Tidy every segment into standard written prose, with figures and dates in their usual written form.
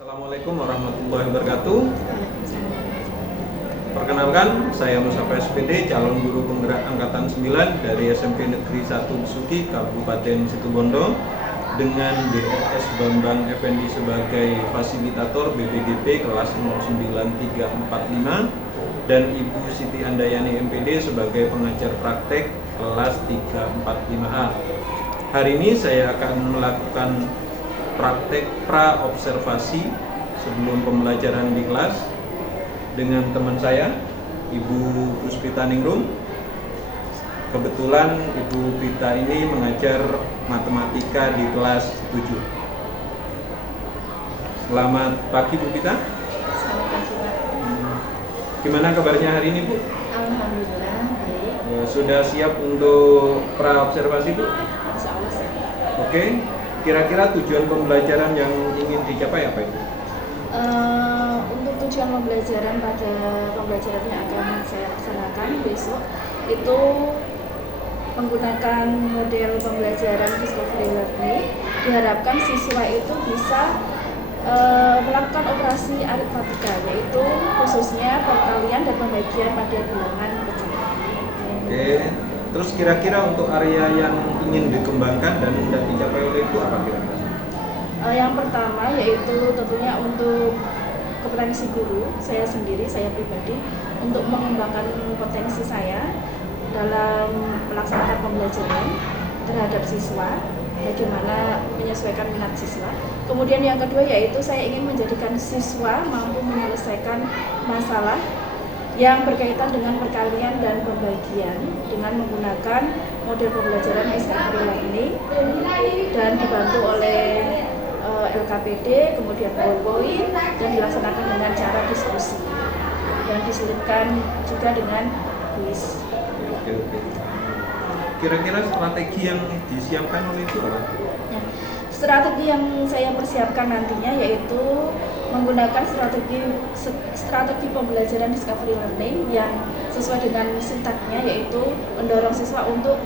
Assalamualaikum warahmatullahi wabarakatuh. Perkenalkan, saya Musafa SPD, calon guru penggerak angkatan 9 dari SMP Negeri 1 Besuki, Kabupaten Situbondo, dengan DRS Bambang Effendi sebagai fasilitator BPGP kelas 09345 dan Ibu Siti Andayani MPD sebagai pengajar praktek kelas 345A. Hari ini saya akan melakukan praktek pra-observasi sebelum pembelajaran di kelas dengan teman saya, Ibu Puspita Ningrum. Kebetulan Ibu Pita ini mengajar matematika di kelas 7. Selamat pagi Bu Pita. Selamat pagi Pak. Gimana kabarnya hari ini Bu? Alhamdulillah baik. Sudah siap untuk pra-observasi Bu? Insya Allah siap. Oke. Kira-kira tujuan pembelajaran yang ingin dicapai apa itu? Untuk tujuan pembelajaran pada pembelajaran yang akan saya laksanakan besok itu menggunakan model pembelajaran discovery learning. Diharapkan siswa itu bisa melakukan operasi aritmatika, yaitu khususnya perkalian dan pembagian pada bilangan pecahan. Oke. Terus kira-kira untuk area yang ingin dikembangkan dan dicapai oleh itu apa kira-kira? Yang pertama yaitu tentunya untuk kompetensi guru, saya sendiri, saya pribadi, untuk mengembangkan potensi saya dalam melaksanakan pembelajaran terhadap siswa, bagaimana menyesuaikan minat siswa. Kemudian yang kedua yaitu saya ingin menjadikan siswa mampu menyelesaikan masalah yang berkaitan dengan perkalian dan pembagian dengan menggunakan model pembelajaran discovery learning dan dibantu oleh LKPD, kemudian PowerPoint, dan dilaksanakan dengan cara diskusi dan diselipkan juga dengan kuis. Oke. Kira-kira strategi yang disiapkan oleh itu apa? Ya, strategi yang saya persiapkan nantinya yaitu menggunakan strategi pembelajaran discovery learning yang sesuai dengan sintaknya, yaitu mendorong siswa untuk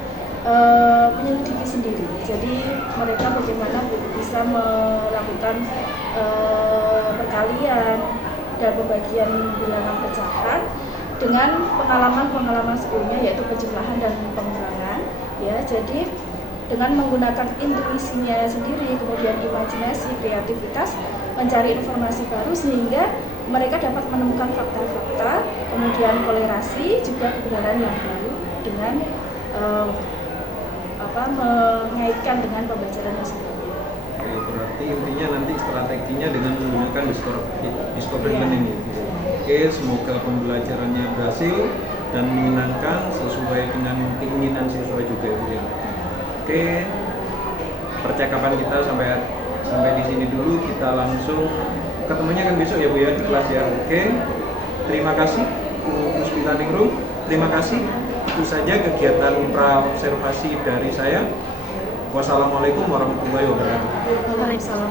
menyelidiki sendiri. Jadi mereka bagaimana bisa melakukan perkalian dan pembagian bilangan pecahan dengan pengalaman sebelumnya, yaitu penjumlahan dan pengurangan. Ya, jadi dengan menggunakan intuisinya sendiri, kemudian imajinasi, kreativitas, mencari informasi baru sehingga mereka dapat menemukan fakta-fakta, kemudian kolerasi juga kebenaran yang baru dengan mengaitkan dengan pembelajaran yang sebelumnya. Oke, berarti intinya nanti strateginya dengan menggunakan discovery learning. Oke, semoga pembelajarannya berhasil dan menyenangkan sesuai dengan keinginan siswa juga ya. Oke, percakapan kita sampai di sini dulu. Kita langsung ketemunya kan besok ya Bu ya di kelas ya. Oke. Terima kasih Bu Puspita Ningrum. Terima kasih. Itu saja kegiatan pra-observasi dari saya. Wassalamualaikum warahmatullahi wabarakatuh. Waalaikumsalam.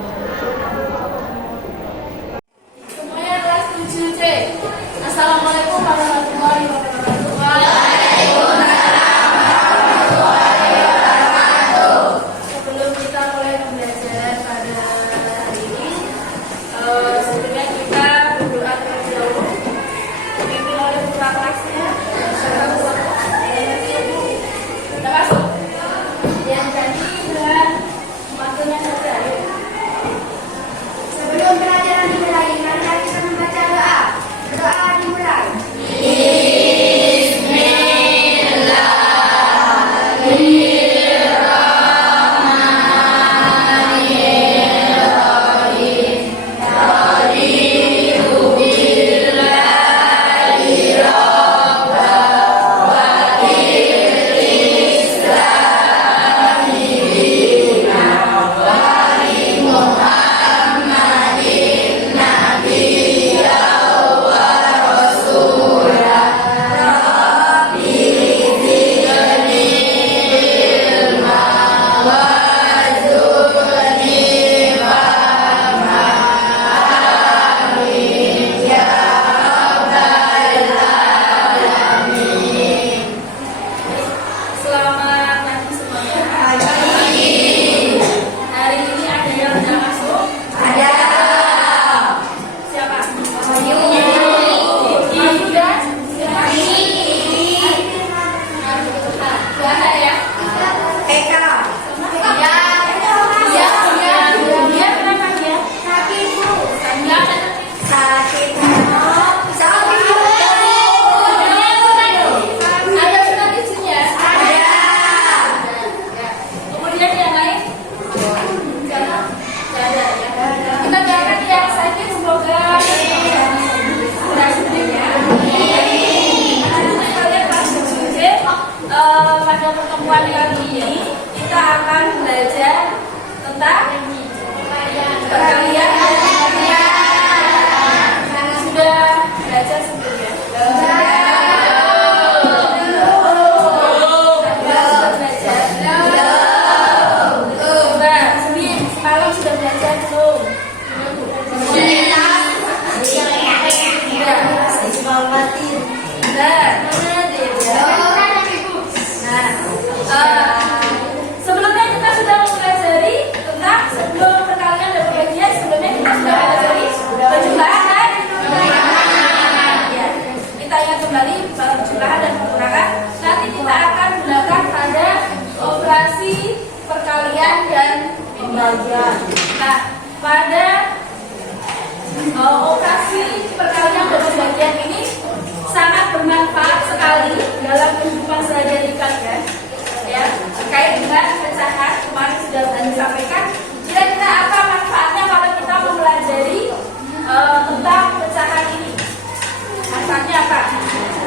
Semuanya kelas 7C. Assalamualaikum warahmatullahi wabarakatuh. Sebelum kita mulai pembelajaran pada hari ini, sebelumnya kita berdoa terlebih dahulu, dipimpin oleh putra kelasnya. Kita masuk. Yang tadi dan waktunya saja. pada operasi perkalian dan pembagian ini sangat bermanfaat sekali dalam kehidupan sehari-hari kalian. Ya, terkait dengan pecahan kemarin sudah disampaikan. Kira-kira apa manfaatnya kalau kita mempelajari tentang pecahan ini? Manfaatnya apa?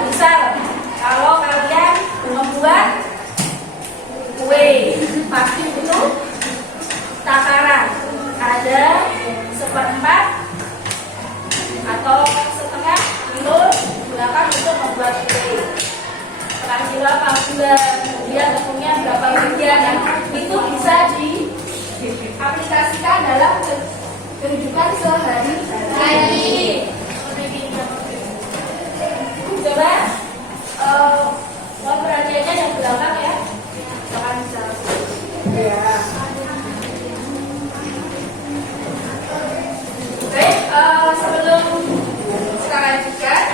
Misal, kalau kalian membuat kue pasti itu takaran ada 1/4 atau setengah kilo digunakan untuk membuat kue. Setengah kilo apa bulan, kemudian tepungnya berapa bagian, dan itu bisa diaplikasikan dalam kehidupan sehari-hari. Coba mohon perhatiannya yang belakang ya, jangan bicara. Oke, sebelum kita lanjutkan,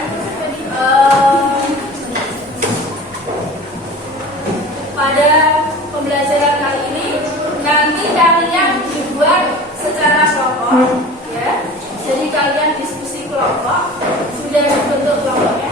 pada pembelajaran kali ini nanti kalian dibuat secara kelompok, ya. Jadi kalian diskusi kelompok, sudah dibentuk kelompoknya.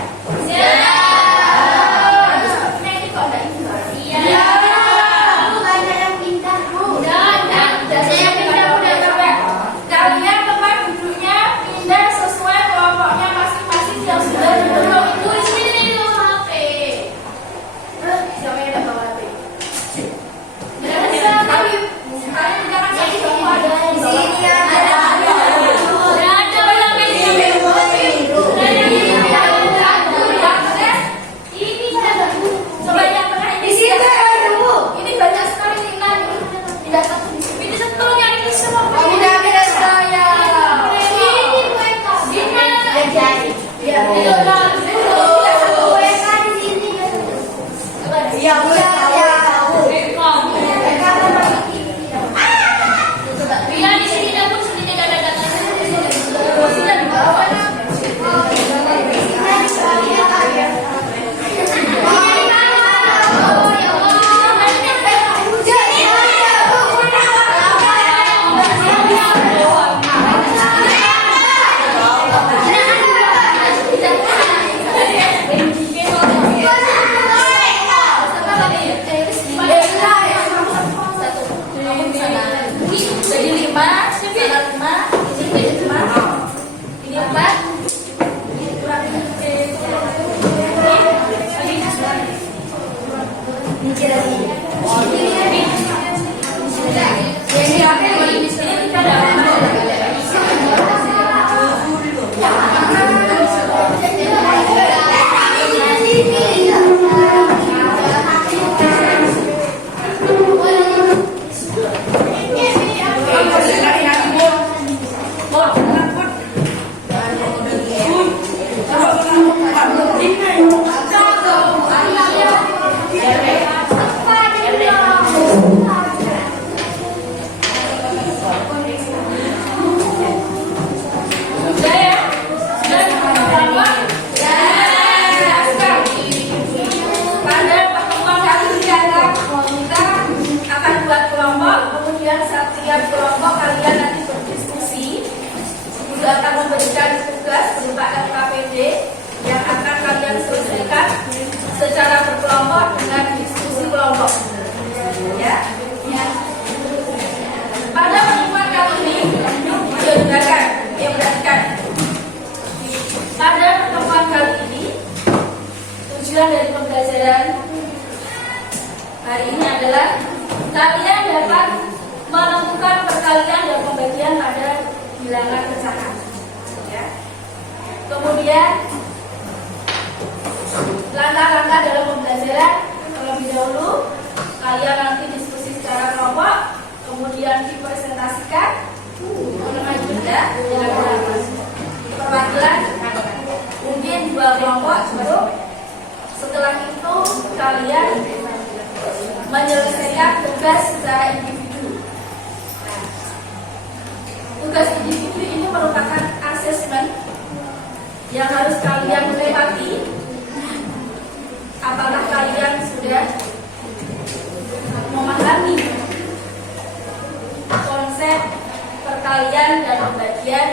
kalian dan pembagian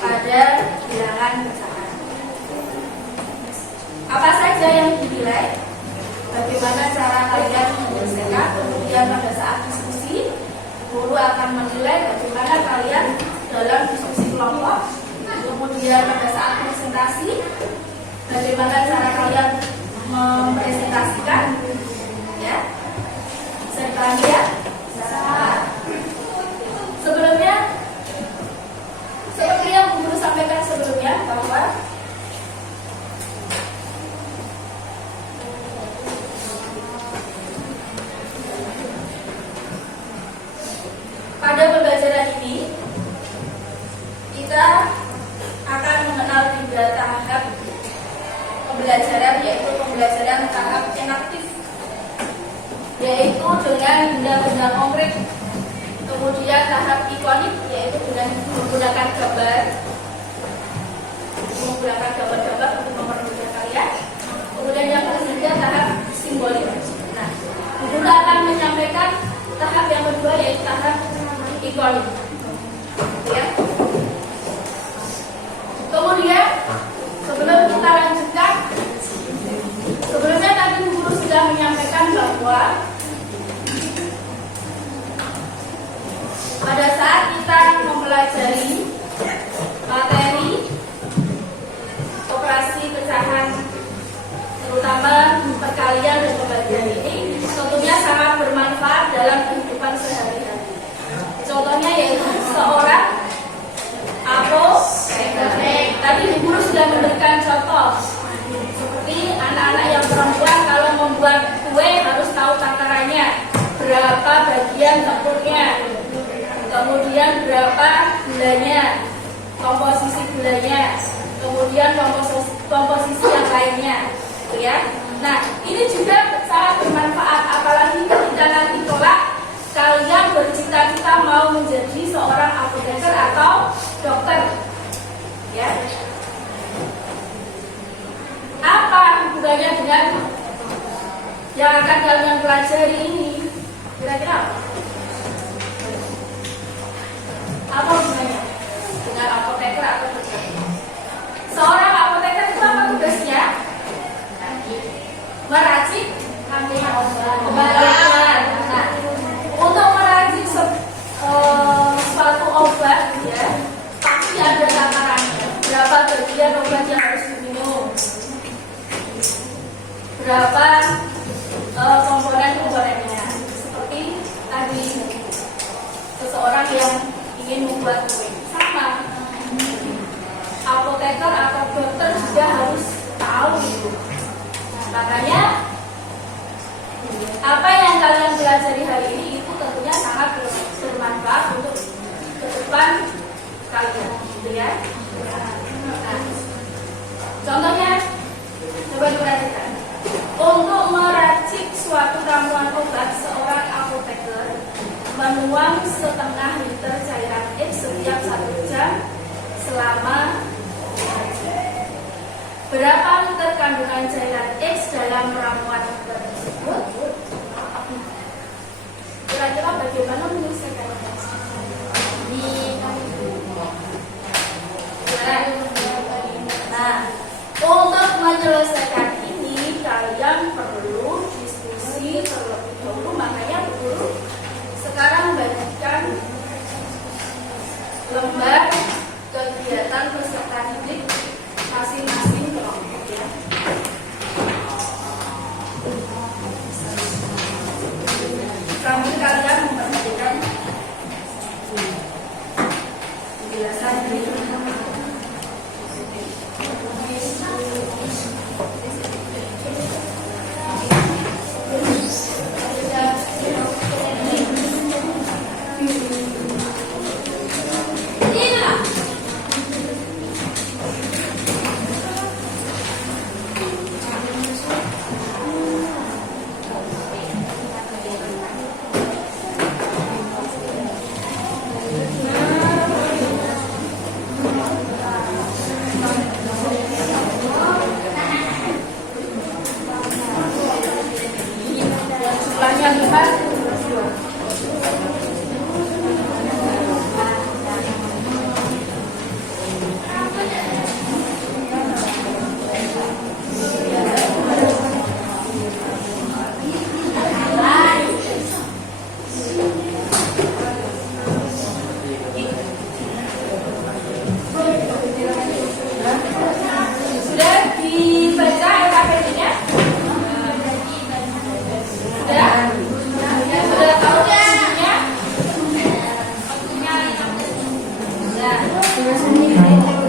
pada bilangan pecahan. Apa saja yang dinilai? Bagaimana cara kalian menyelesaikan? Kemudian pada saat diskusi, guru akan menilai bagaimana kalian dalam diskusi kelompok. Kemudian pada saat presentasi, bagaimana cara kalian mempresentasikan, ya? Bisa dipahami ya? Nah, sebelumnya, seperti yang guru sampaikan sebelumnya bahwa pada pembelajaran ini kita akan mengenal 3 tahap pembelajaran, yaitu pembelajaran tahap enaktif, yaitu dengan benda-benda konkret. Kemudian tahap ikonik, yaitu dengan menggunakan gambar, untuk mempermudah kalian. Kemudian yang ketiga tahap simbolik. Nah, guru akan menyampaikan tahap yang kedua, yaitu tahap ikonik, ya. Kemudian sebelum kita lanjutkan, sebelumnya tadi guru sudah menyampaikan bahwa pada saat kita mempelajari materi operasi pecahan, terutama perkalian dan pembagian ini, tentunya sangat bermanfaat dalam kehidupan sehari-hari. Contohnya yaitu seorang apoteker. Tadi guru sudah memberikan contoh, seperti anak-anak yang perempuan kalau membuat kue harus tahu takarannya, berapa bagian tepungnya, kemudian berapa gulanya, komposisi gulanya, kemudian komposisi yang lainnya, gitu ya. Nah, ini juga sangat bermanfaat, apalagi ketika nanti kelak kalian bercita-cita mau menjadi seorang apoteker atau dokter, ya. Apa hubungannya dengan yang akan kalian pelajari ini? Kira-kira apa hubungannya dengan apoteker atau dokter? Seorang apoteker itu apa tugasnya? Meracik obat. Nah, untuk meracik suatu obat, ya, pasti ada takarannya. Berapa bagian obat yang harus diminum? Berapa komponen-komponennya? Seperti tadi seseorang yang ingin membuat kue, sama. Apoteker atau dokter juga harus tahu itu. Makanya apa yang kalian pelajari hari ini itu tentunya sangat bermanfaat untuk ke depan kalian, gitu ya. Nah, contohnya coba diperhatikan. Untuk meracik suatu ramuan obat, seorang apoteker menuang 1/2 liter cairan X setiap 1 jam selama 5 jam. Berapa liter kandungan cairan X dalam ramuan obat tersebut? Kira-kira bagaimana menyelesaikannya? Nah, untuk menyelesaikan ini kalian perlu diskusi terlebih dahulu. Makanya guru sekarang bagikan lembar kegiatan peserta didik masing-masing kelompok, ya. Sambil kalian memperhatikan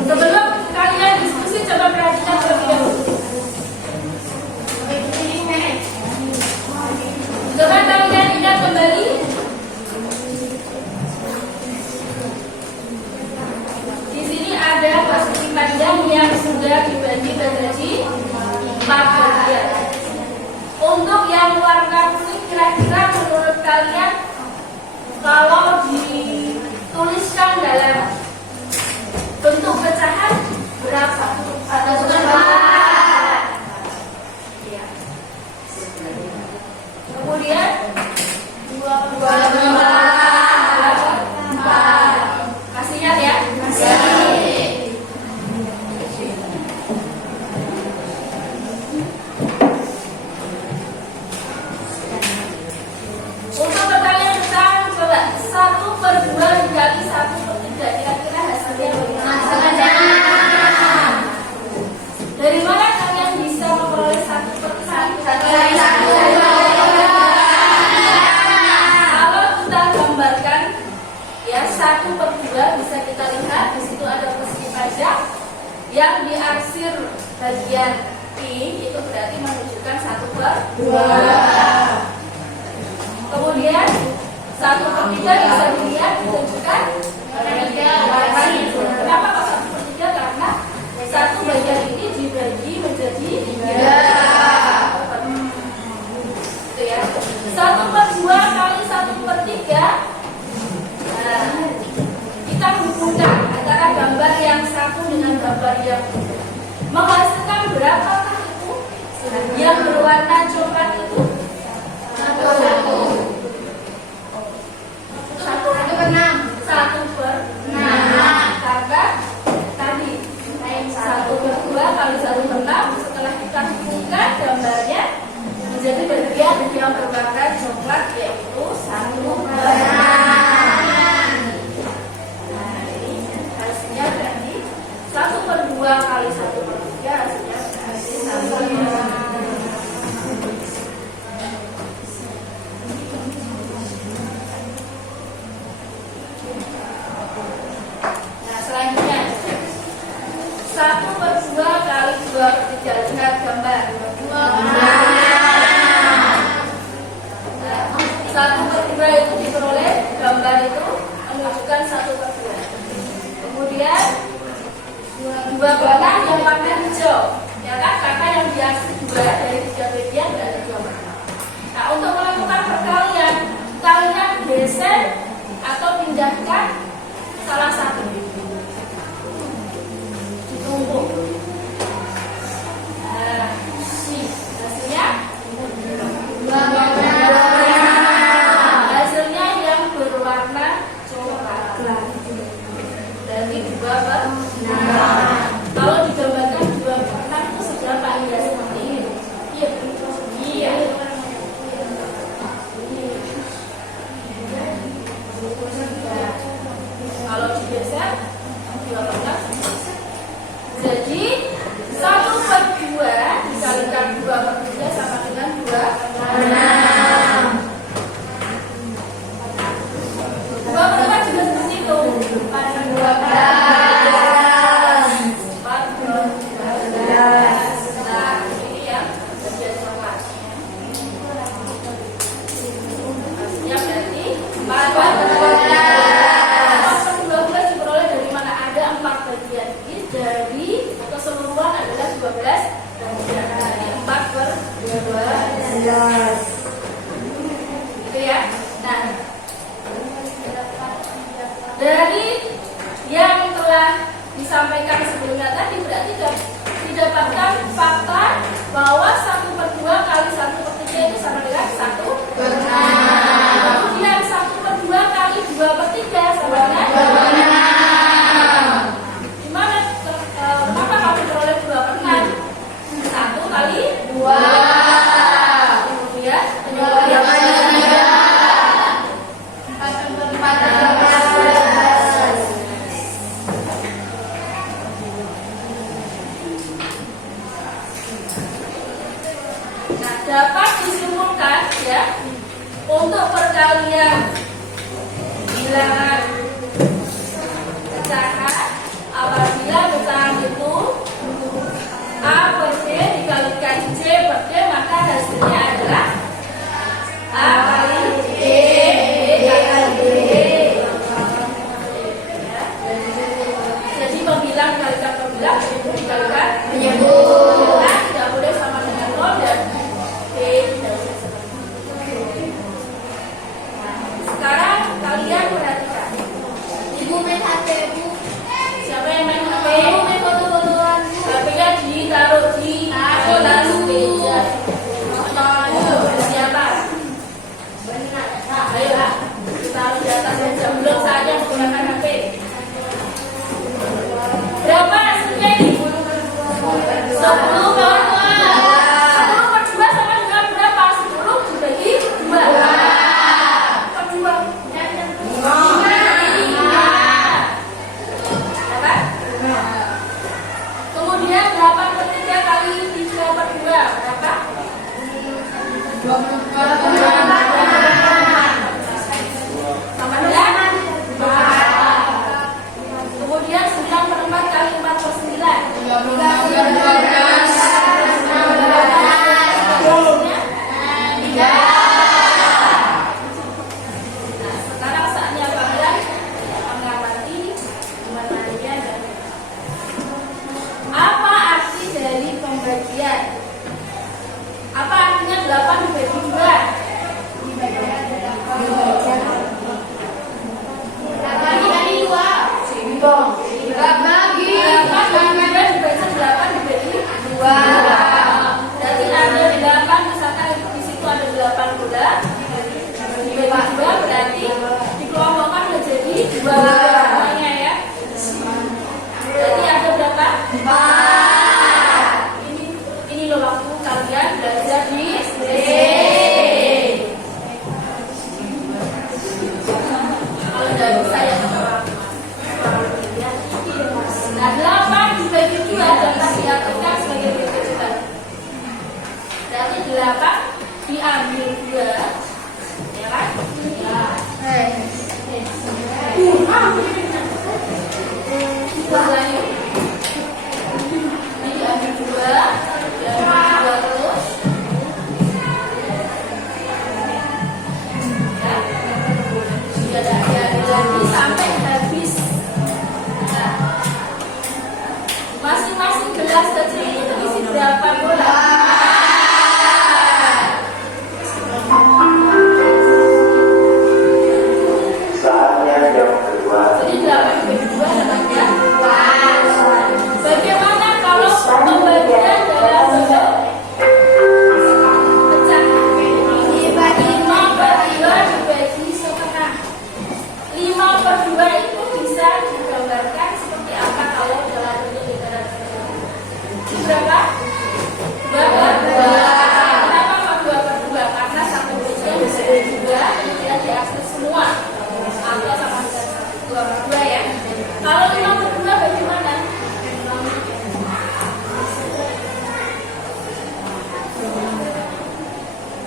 Sebelum kalian diskusi, coba perhatikan terlebih dahulu. Coba kalian ingat kembali. Di sini ada persegi panjang yang sudah dibagi menjadi 4 bagian. Untuk yang warna kuning, kira-kira menurut kalian kalau dituliskan dalam bentuk pecahan berapa? Ada berapa? Ya. Kemudian 2 Kasih ingat ya. Untuk pertanyaan pertama, coba 1/2 dikali 1/3, kira-kira hasilnya bagaimana? Dari mana kalian bisa memperoleh 1/1? Kalau kita gambarkan ya 1/2 bisa kita lihat di situ ada persegi panjang yang diarsir bagian I, itu berarti menunjukkan 1/2. Kemudian 1/3 bisa dilihat menunjukkan warna hijau. Kenapa kok 1/3? Karena satu bagian ini dibagi menjadi 3. Itu ya. 1/2 kali 1/3. Nah, kita hubungkan antara gambar yang satu dengan gambar yang menghasilkan berapakah itu? Yang berwarna coklat itu 1/6. Karena tadi 1/2 kali 1/6, setelah kita hubungkan gambarnya menjadi bagian yang berwarna coklat, yaitu 1/6. Nah, ini hasilnya berarti 1/2 kali 1/3 hasilnya berarti 1/6. Selanjutnya 1/2 kali 2/3. Lihat gambar 1/2 itu diperoleh, gambar itu menunjukkan 1/2. Kemudian 2 warna yang warna hijau, ya kan, karena yang diarsir 2 dari 3 bagian berarti 2 warna. Nah, untuk melakukan perkalian, kalian geser atau pindahkan salah satu, ditumpuk. Nah, hasilnya hasilnya yang berwarna coklat. Dari 2/6. Kalau digambarkan 2/6 itu seberapa ya, seperti ini? Iya. Iya. Kalau digeser 2/6. Jadi 1/2 dikalikan 2/3 sama dengan 2/6. 2/4 juga seperti itu. 4/12. 4/12. Nah, ini yang bagian coklatnya. Yang berarti 4/12 diperoleh dari mana? Ada 4 bagian. Ini dari keseluruhan adalah 12 bagian. Dari 4/12. Gitu ya. Nah, dari yang telah disampaikan sebelumnya tadi berarti didapatkan fakta bahwa 1/2 kali 1/3 itu sama dengan 1/6. Kemudian 1/2 kali 2/3 sama dengan 2/6. Gimana? Kenapa kamu peroleh 2/6? 1 kali 2. Kemudian 2 kali 3. 4/14. Nah, dapat disimpulkan ya, untuk perkalian bilangan pecahan Sekarang saatnya kalian mengamati menanya apa arti dari pembagian. Apa artinya 8 dibagi 2? Jadi ada 8, misalkan di situ ada 8 bola, dibagi 2 berarti dikelompokkan menjadi 2 semuanya ya. Jadi ada berapa? 4. Ini loh waktu kalian belajar di SD. Kalau tidak bisa ya nah, 8 dibagi 2 dapat diartikan sebagai berikut juga. Berarti 8 diambil 2, ya kan? Ulangi. Ini diambil 2, diambil 2 terus. Ya, diambil lagi sampai habis. Masing-masing gelas kecil itu isi berapa bola? Saatnya jam kedua. Jadi 8 bagi 2 dapatnya 4. Bagaimana kalau pembagian dalam bentuk pecah? 5/2 dibagi setengah. 5/2 itu bisa digambarkan seperti apa kalau dalam bentuk literal? Berapa? 2/2. Kenapa 2/2? Karena satu bagian bisa juga kemudian diakses semua atau sama dengan 2/2 ya. Kalau 5/2 bagaimana?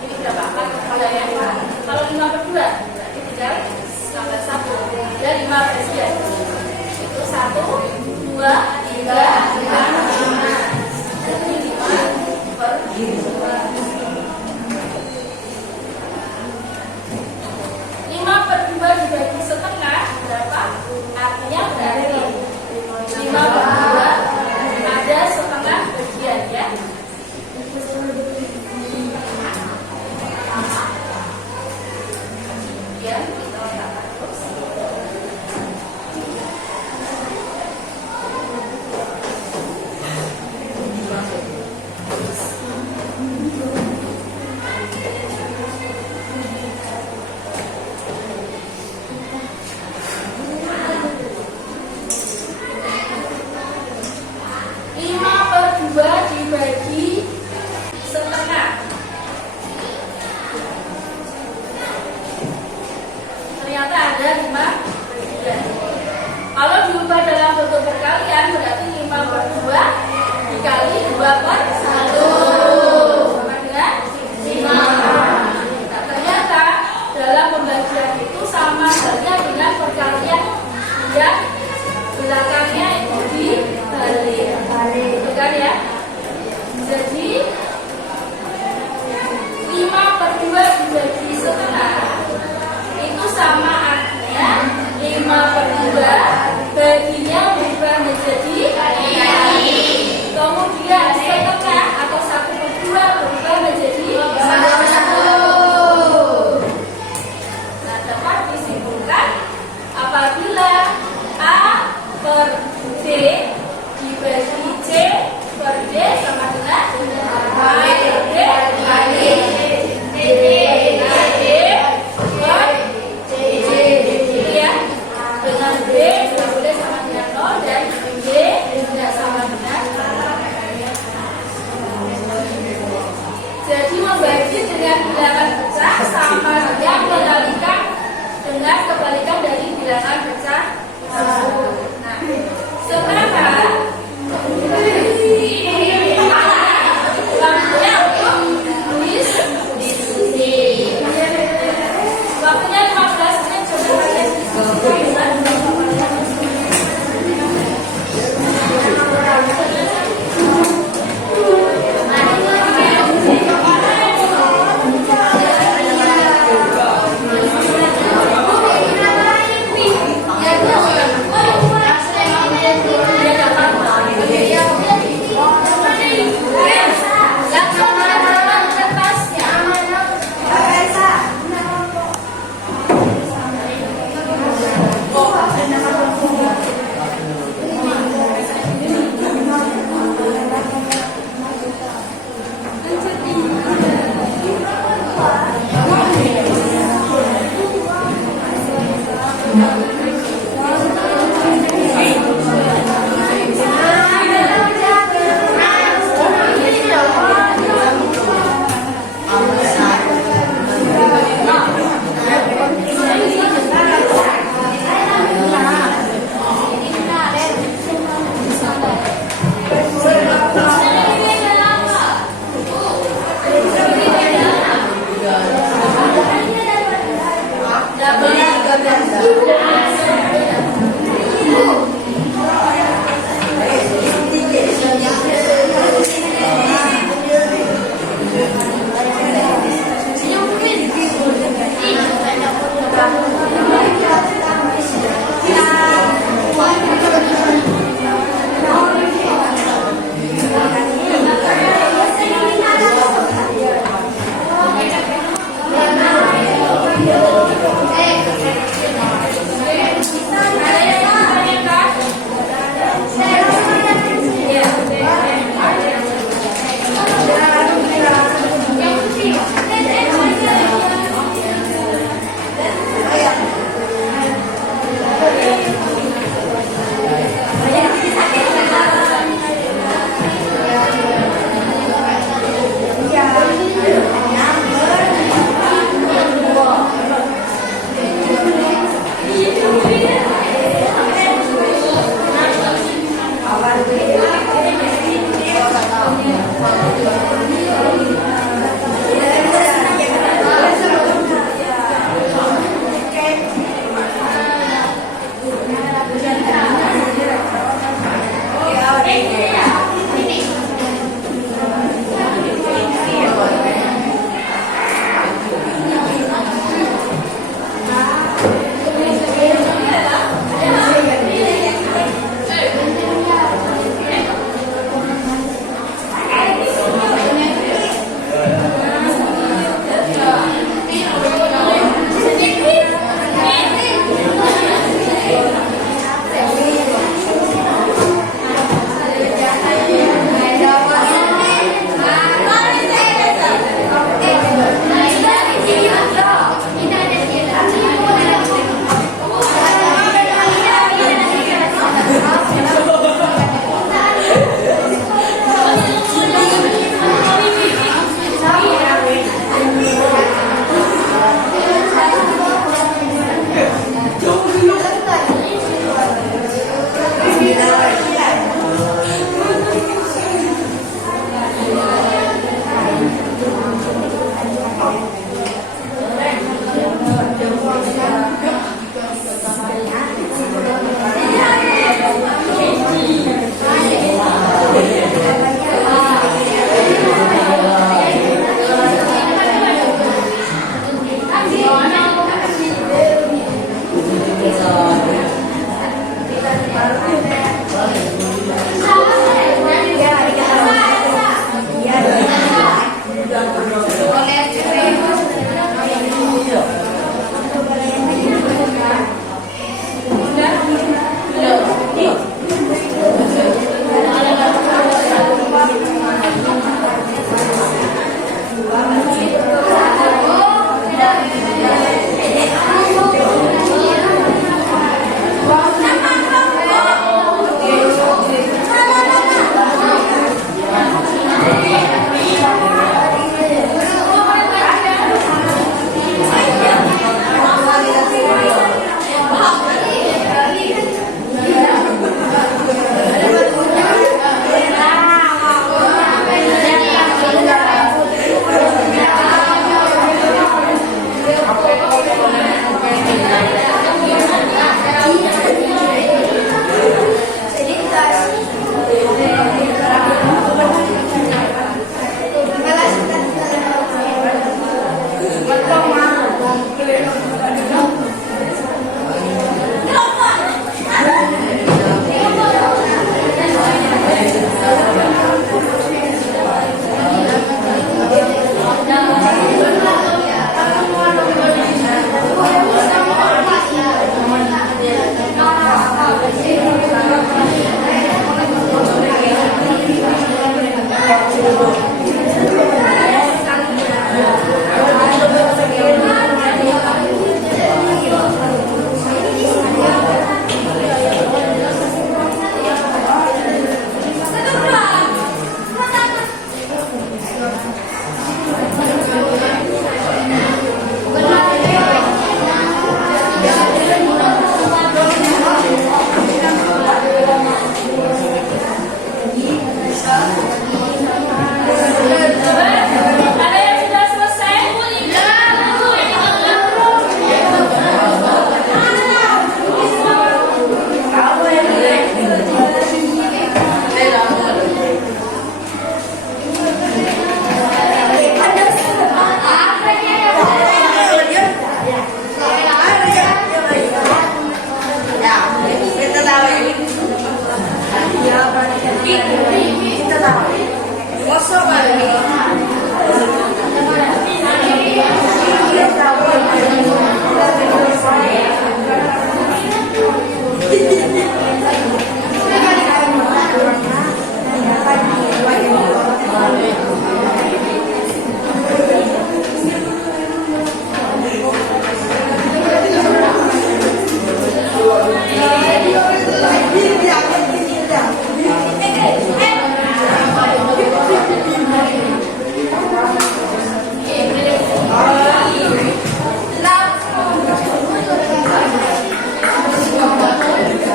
Ini berapa? 4/2 ya. Kalau 5/2 berarti tinggal tambah 1. Ya 5 bagian. Itu 1, 2, 3, 4, 5. Jadi 5/2. 5/2 dibagi setengah berapa? Artinya berarti 5/2 ada setengah bagian ya. Kemudian kita letakkan terus. Dibagi setengah. Ternyata ada 5 bagian. Kalau diubah dalam bentuk perkalian berarti 5/2 dikali 2/1 sama dengan 5. Nah, ternyata dalam pembagian itu sama halnya dengan perkalian yang belakangnya itu dibalik. Bukan ya? Jadi 5/2 dibagi setengah itu sama artinya 5/2 baginya berubah menjadi kali. Kemudian setengah atau 1/2 berubah menjadi 1/1. Nah, dapat disimpulkan apabila A per D dibagi C per D sama dengan A per D kali D per C.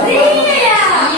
Iya.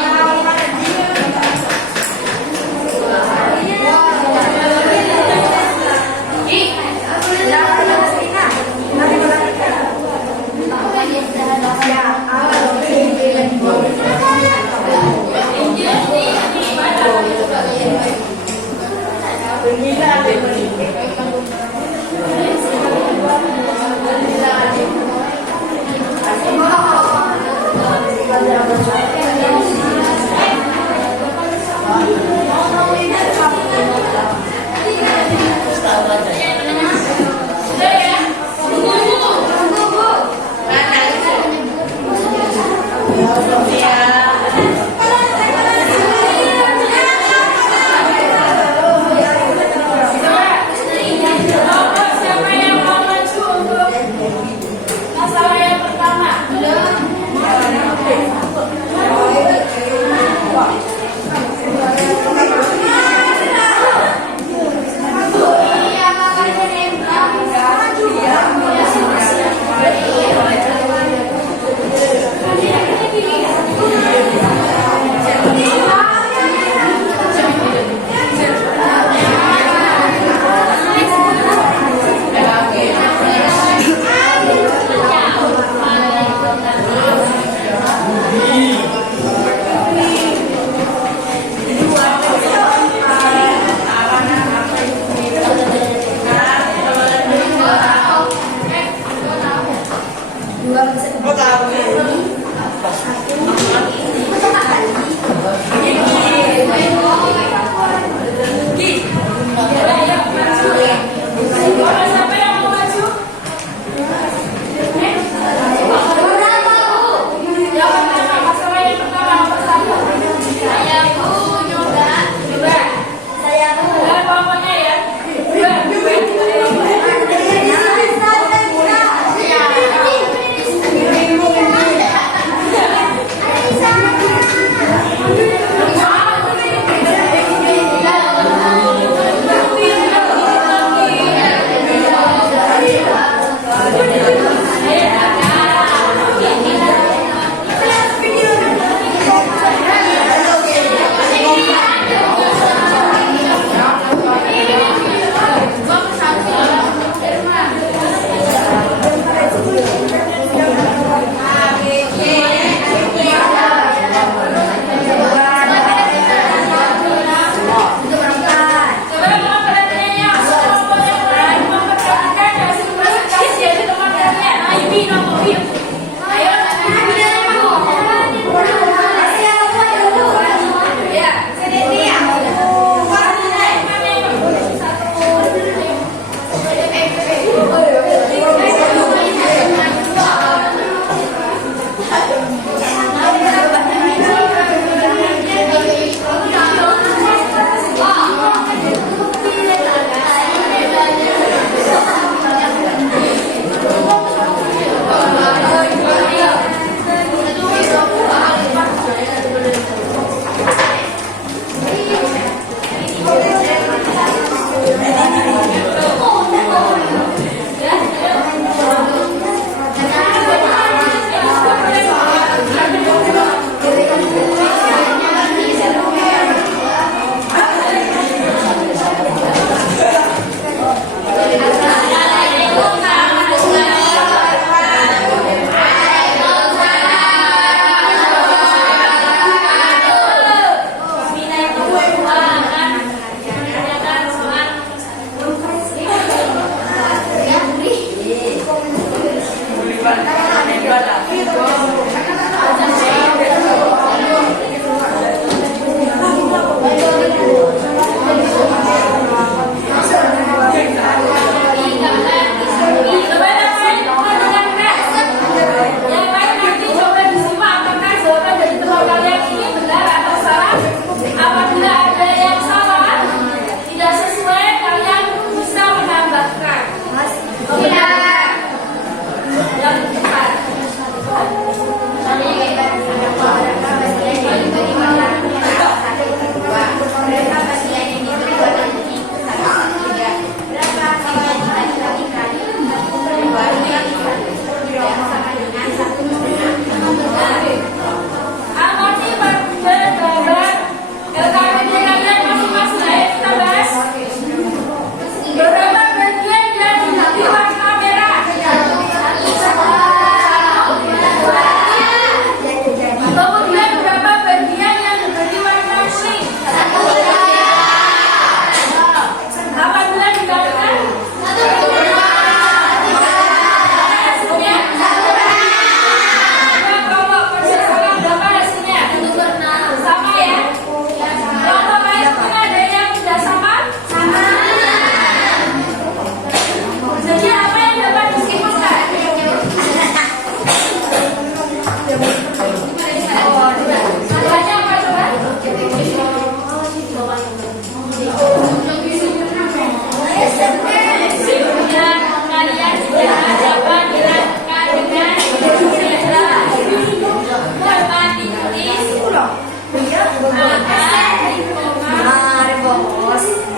contoh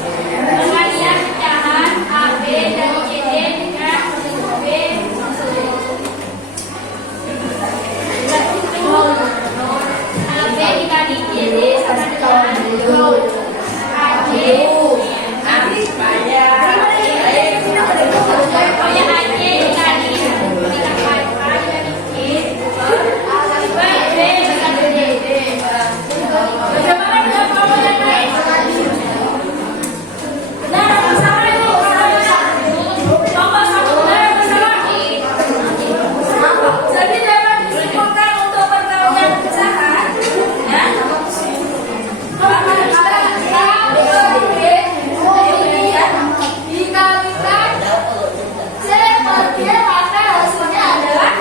penganiayaan pecahan AB dan CD dengan B AB dikali CD sama dengan AD jadi dapat disimpulkan untuk perkalian pecahan ya. Dikalikan C per G maka hasilnya adalah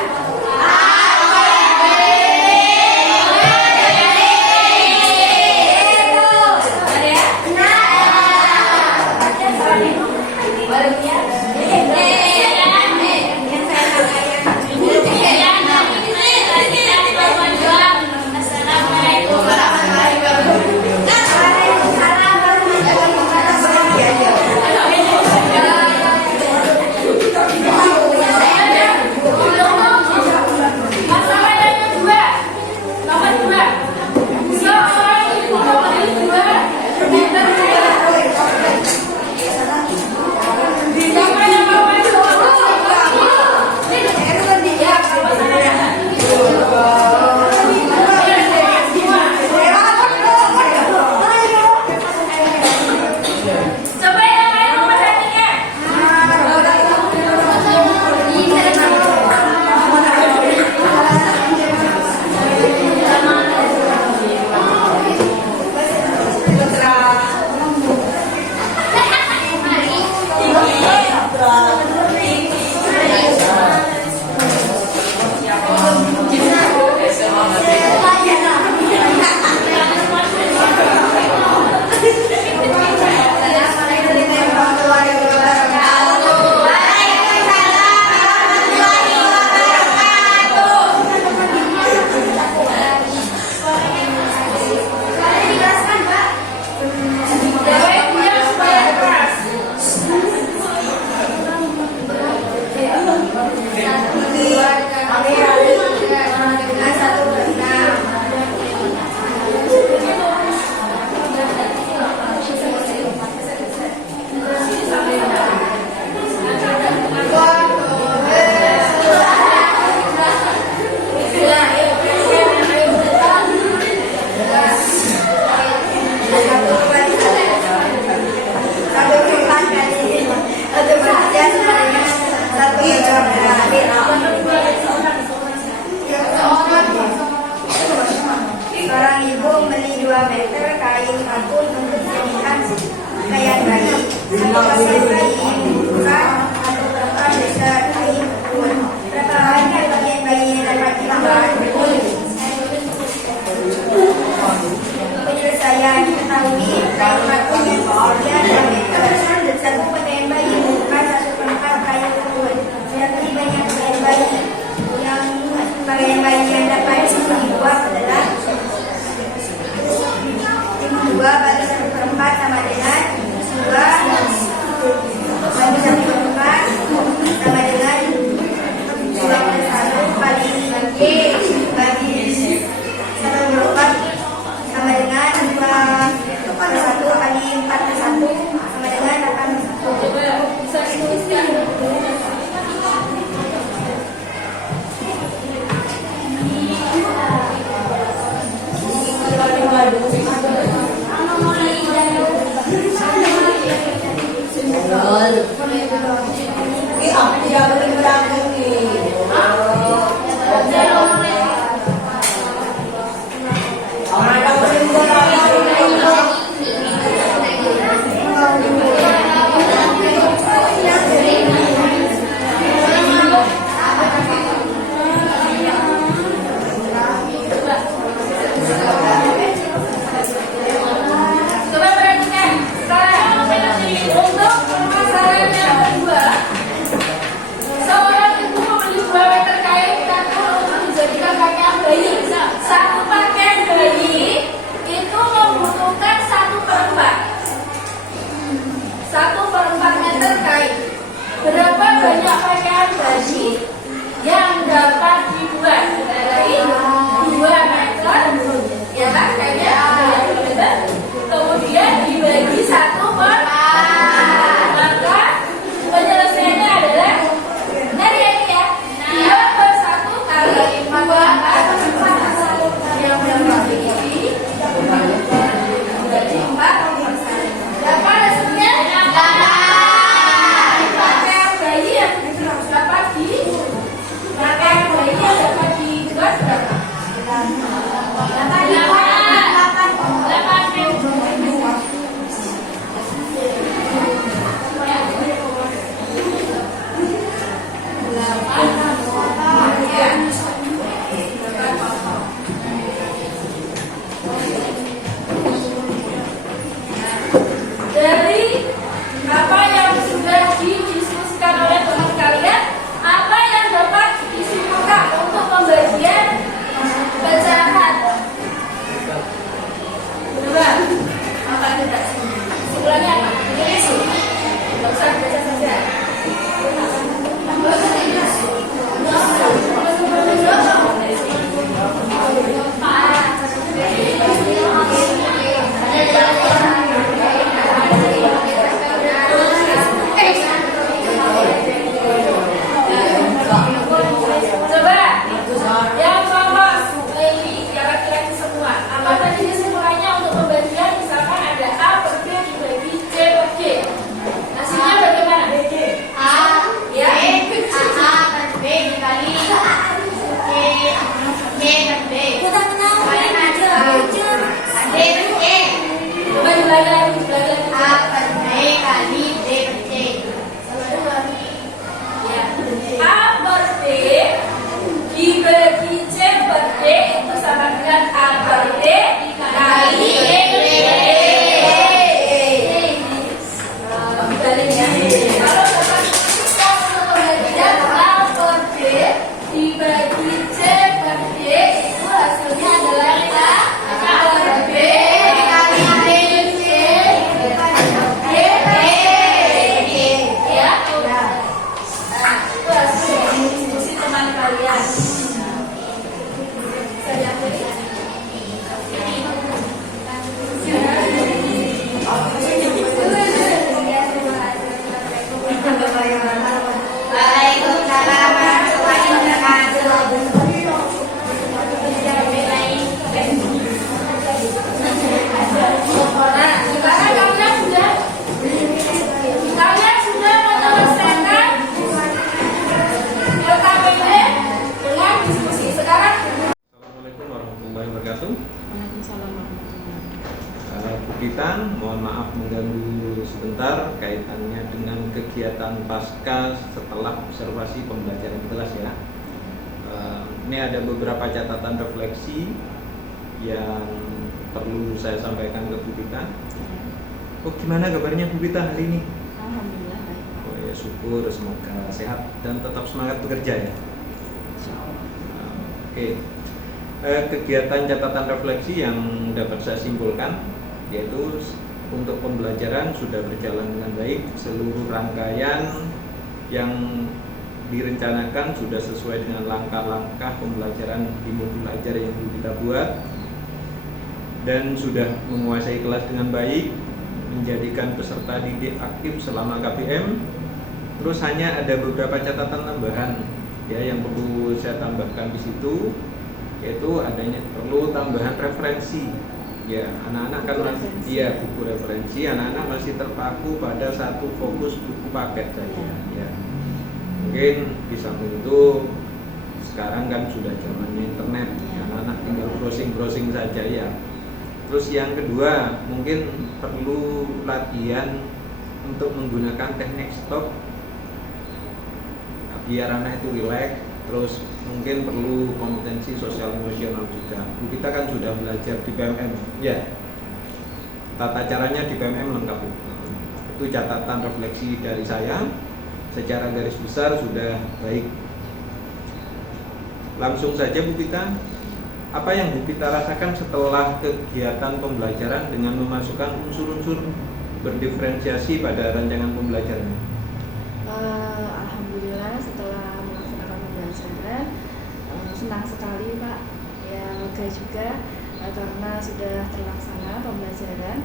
Seorang ibu beli 2 meter kain kafun untuk dijadikan pakaian bayi. Satu pakaian bayi dibutuhkan atau berapa besar kain kafun. Berapa banyak pakaian bayi yang dapat dibuat? Penyelesaian diketahui kain kafun yang kemudian 2 meter dan satu pakaian bayi dibutuhkan 1/4 kain kafun. Berarti banyak pakaian bayi yang dapat dibuat adalah 2 bagi 1/4 sama dengan 2 bagi 1/4 sama dengan 2/1 bagi 1/4 sama dengan 2/1 kali 4/1 sama dengan 8/1. satu pakaian bayi Kita mohon maaf mengganggu sebentar kaitannya dengan kegiatan pasca setelah observasi pembelajaran di kelas ya. Ini ada beberapa catatan refleksi yang perlu saya sampaikan ke Bu Pita. Oh, gimana kabarnya Bu Pita hari ini? Alhamdulillah baik. Oh ya, syukur, semoga sehat dan tetap semangat bekerja ya. Insyaallah. Oke. Kegiatan catatan refleksi yang dapat saya simpulkan yaitu untuk pembelajaran sudah berjalan dengan baik, seluruh rangkaian yang direncanakan sudah sesuai dengan langkah-langkah pembelajaran di modul ajar yang kita buat dan sudah menguasai kelas dengan baik, menjadikan peserta didik aktif selama KBM. Terus hanya ada beberapa catatan tambahan ya yang perlu saya tambahkan di situ, yaitu adanya perlu tambahan referensi. Ya, anak-anak kan masih buku referensi, anak-anak masih terpaku pada satu fokus buku paket saja ya. Mungkin di samping itu sekarang kan sudah zamannya internet, anak-anak tinggal browsing saja ya. Terus yang kedua, mungkin perlu latihan untuk menggunakan teknik stop biar anak itu rileks. Terus mungkin perlu kompetensi sosial emosional juga. Kita kan sudah belajar di PMM ya. Tata caranya di PMM lengkap. Itu catatan refleksi dari saya. Secara garis besar sudah baik. Langsung saja Bu Pita, apa yang Bu Pita rasakan setelah kegiatan pembelajaran dengan memasukkan unsur-unsur berdiferensiasi pada rancangan pembelajaran? Alhamdulillah setelah melaksanakan pembelajaran senang sekali Pak, ya lega juga karena sudah terlaksana pembelajaran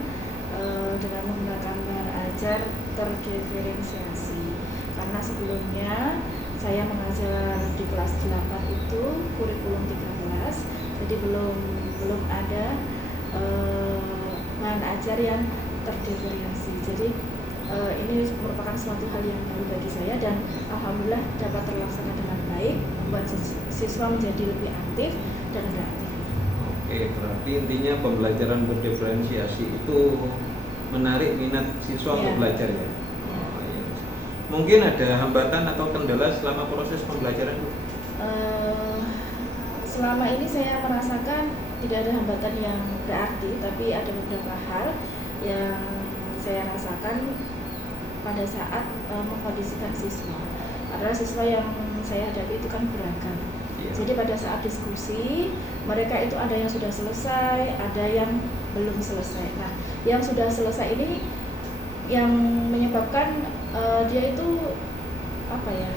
dengan menggunakan bahan ajar terdiferensiasi. Karena sebelumnya saya mengajar di kelas 8 itu kurikulum 13, jadi belum ada bahan ajar yang terdiferensiasi. Jadi ini merupakan suatu hal yang baru bagi saya dan alhamdulillah dapat terlaksana dengan baik, membuat siswa menjadi lebih aktif dan kreatif. Oke, berarti intinya pembelajaran berdiferensiasi itu menarik minat siswa untuk belajar ya. Oh, iya. Mungkin ada hambatan atau kendala selama proses pembelajaran? Selama ini saya merasakan tidak ada hambatan yang berarti, tapi ada beberapa hal yang saya rasakan pada saat mengkondisikan siswa. Adalah siswa yang saya hadapi itu kan beragam. Jadi pada saat diskusi mereka itu ada yang sudah selesai, ada yang belum selesai. Nah, yang sudah selesai ini yang menyebabkan dia itu apa ya?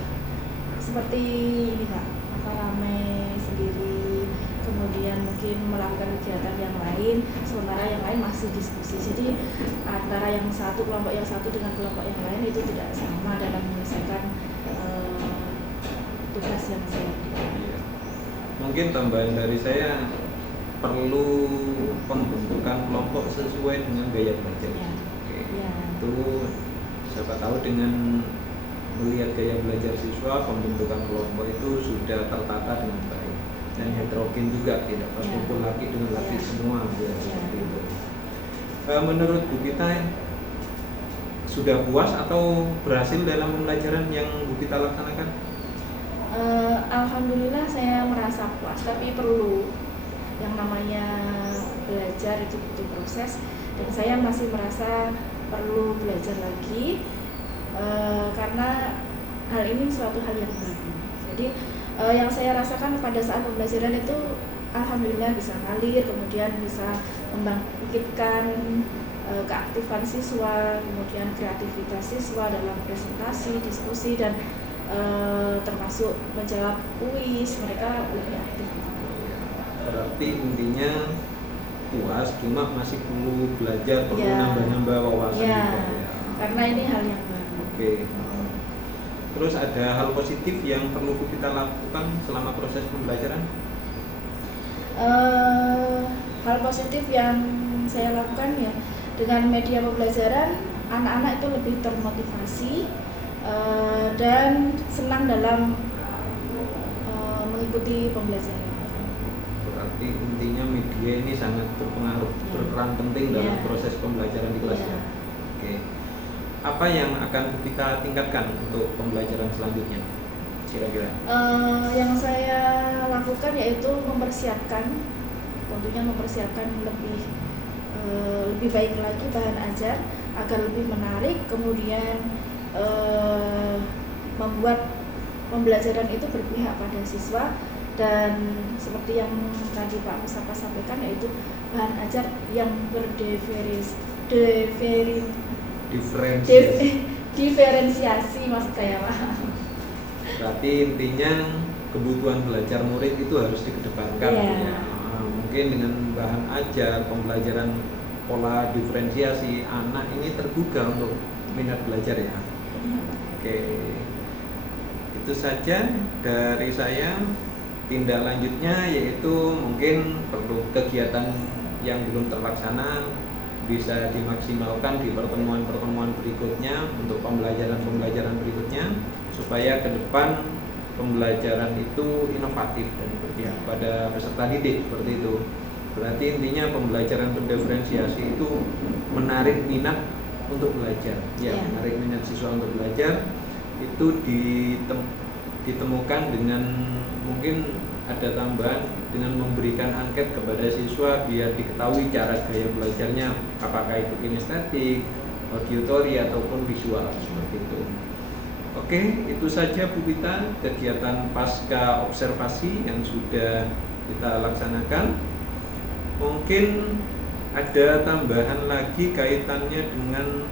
Seperti ini Pak, ramai sendiri, kemudian mungkin melakukan kegiatan yang lain, sementara yang lain masih diskusi. Jadi antara kelompok yang satu dengan kelompok yang lain itu tidak sama dalam menyelesaikan tugas yang saya berikan. Mungkin tambahan dari saya, perlu pembentukan kelompok sesuai dengan gaya belajar. Itu siapa tahu dengan melihat gaya belajar siswa, pembentukan kelompok itu sudah tertata dengan baik dan heterogen juga, tidak pas kumpul laki dengan laki semua seperti itu. Menurut Bu Pita, sudah puas atau berhasil dalam pembelajaran yang Bu Pita laksanakan? Alhamdulillah saya merasa puas, tapi perlu yang namanya belajar itu butuh proses dan saya masih merasa perlu belajar lagi karena hal ini suatu hal yang baru. Jadi yang saya rasakan pada saat pembelajaran itu alhamdulillah bisa ngalir, kemudian bisa membangkitkan keaktifan siswa, kemudian kreativitas siswa dalam presentasi, diskusi dan termasuk menjawab kuis, mereka lebih aktif. Berarti intinya puas, cuma masih perlu belajar, perlu nambah-nambah wawasan juga ya. Karena ini hal yang baru. Oke. Terus ada hal positif yang perlu kita lakukan selama proses pembelajaran? Hal positif yang saya lakukan ya, dengan media pembelajaran anak-anak itu lebih termotivasi dan senang dalam mengikuti pembelajaran. Berarti intinya media ini sangat berpengaruh, berperan penting dalam proses pembelajaran di kelas ya. Oke. Apa yang akan kita tingkatkan untuk pembelajaran selanjutnya? Kira-kira? Yang saya lakukan yaitu tentunya mempersiapkan lebih baik lagi bahan ajar agar lebih menarik, kemudian membuat pembelajaran itu berpihak pada siswa, dan seperti yang tadi Pak Mustafa sampaikan yaitu bahan ajar yang diferensiasi maksud saya Pak. Berarti intinya kebutuhan belajar murid itu harus dikedepankan ya. Mungkin dengan bahan ajar, pembelajaran pola diferensiasi, anak ini tergugah untuk minat belajar ya. Oke, itu saja dari saya. Tindak lanjutnya yaitu mungkin perlu kegiatan yang belum terlaksana bisa dimaksimalkan di pertemuan-pertemuan berikutnya untuk pembelajaran berikutnya, supaya ke depan pembelajaran itu inovatif dan berpihak pada peserta didik seperti itu. Berarti intinya pembelajaran berdiferensiasi itu menarik minat untuk belajar, menarik minat siswa untuk belajar. Itu ditemukan dengan mungkin ada tambahan dengan memberikan angket kepada siswa biar diketahui cara gaya belajarnya, apakah itu kinestetik, auditory ataupun visual seperti itu. Oke, itu saja Bu Pita kegiatan pasca observasi yang sudah kita laksanakan. Mungkin ada tambahan lagi kaitannya dengan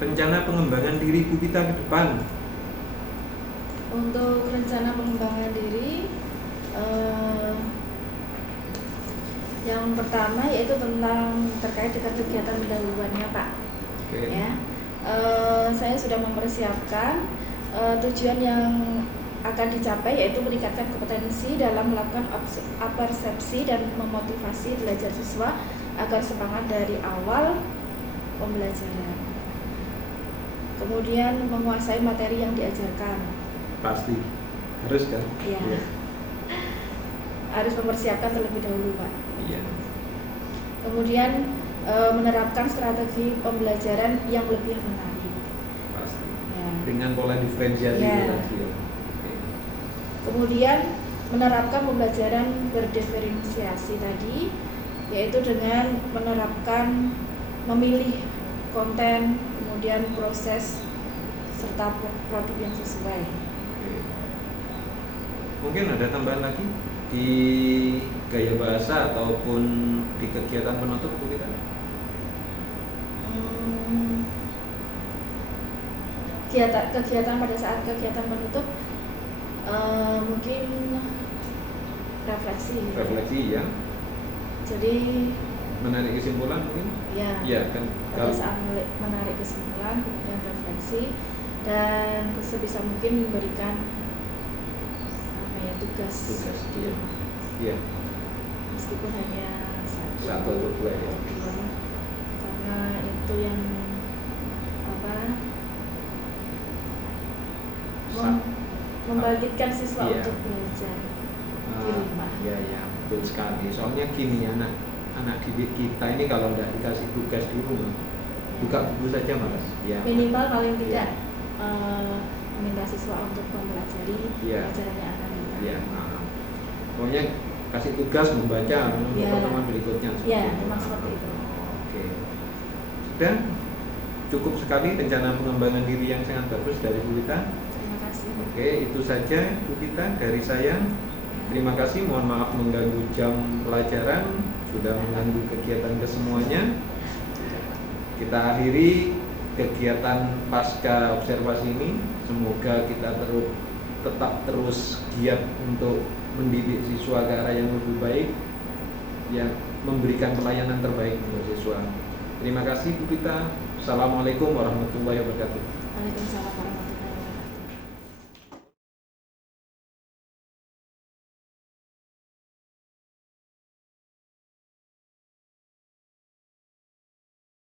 rencana pengembangan diri Bu Pita ke depan. Untuk rencana pengembangan diri, yang pertama yaitu terkait dengan kegiatan pendahuluannya Pak. Ya, saya sudah mempersiapkan tujuan yang akan dicapai yaitu meningkatkan kompetensi dalam melakukan apersepsi dan memotivasi belajar siswa agar semangat dari awal pembelajaran. Kemudian menguasai materi yang diajarkan. Pasti harus kan? Iya. Harus mempersiapkan terlebih dahulu Pak. Iya. Kemudian menerapkan strategi pembelajaran yang lebih menarik. Pasti. Ya. Dengan pola diferensiasi. Ya. Kemudian menerapkan pembelajaran berdiferensiasi tadi, yaitu dengan menerapkan memilih konten, kemudian proses serta produk yang sesuai. Mungkin ada tambahan lagi di gaya bahasa ataupun di kegiatan penutup Bu Pita? Kegiatan pada saat kegiatan penutup mungkin refleksi ya. Jadi menarik kesimpulan mungkin? Ya kan. Pada saat menarik kesimpulan kemudian refleksi dan sebisa mungkin memberikan tugas iya. Meskipun hanya satu atau dua ya. Karena itu yang membangkitkan siswa untuk belajar di rumah. Iya, betul sekali. Soalnya gini, anak didik kita ini kalau tidak dikasih tugas di rumah, buka buku saja Mas. Ya. Minimal paling tidak meminta siswa untuk mempelajari pelajarannya anak kita. Iya. Pokoknya kasih tugas membaca untuk pertemuan berikutnya. Iya, memang seperti itu. Oke. Sudah cukup sekali rencana pengembangan diri yang sangat bagus dari Bu Pita. Terima kasih. Oke, itu saja Bu Pita dari saya. Terima kasih, mohon maaf mengganggu jam pelajaran, sudah mengganggu kegiatan kesemuanya. Kita akhiri kegiatan pasca observasi ini. Semoga kita tetap terus giat untuk mendidik siswa ke arah yang lebih baik, yang memberikan pelayanan terbaik untuk siswa. Terima kasih Bu Pita. Assalamualaikum warahmatullahi wabarakatuh. Waalaikumsalam warahmatullahi wabarakatuh.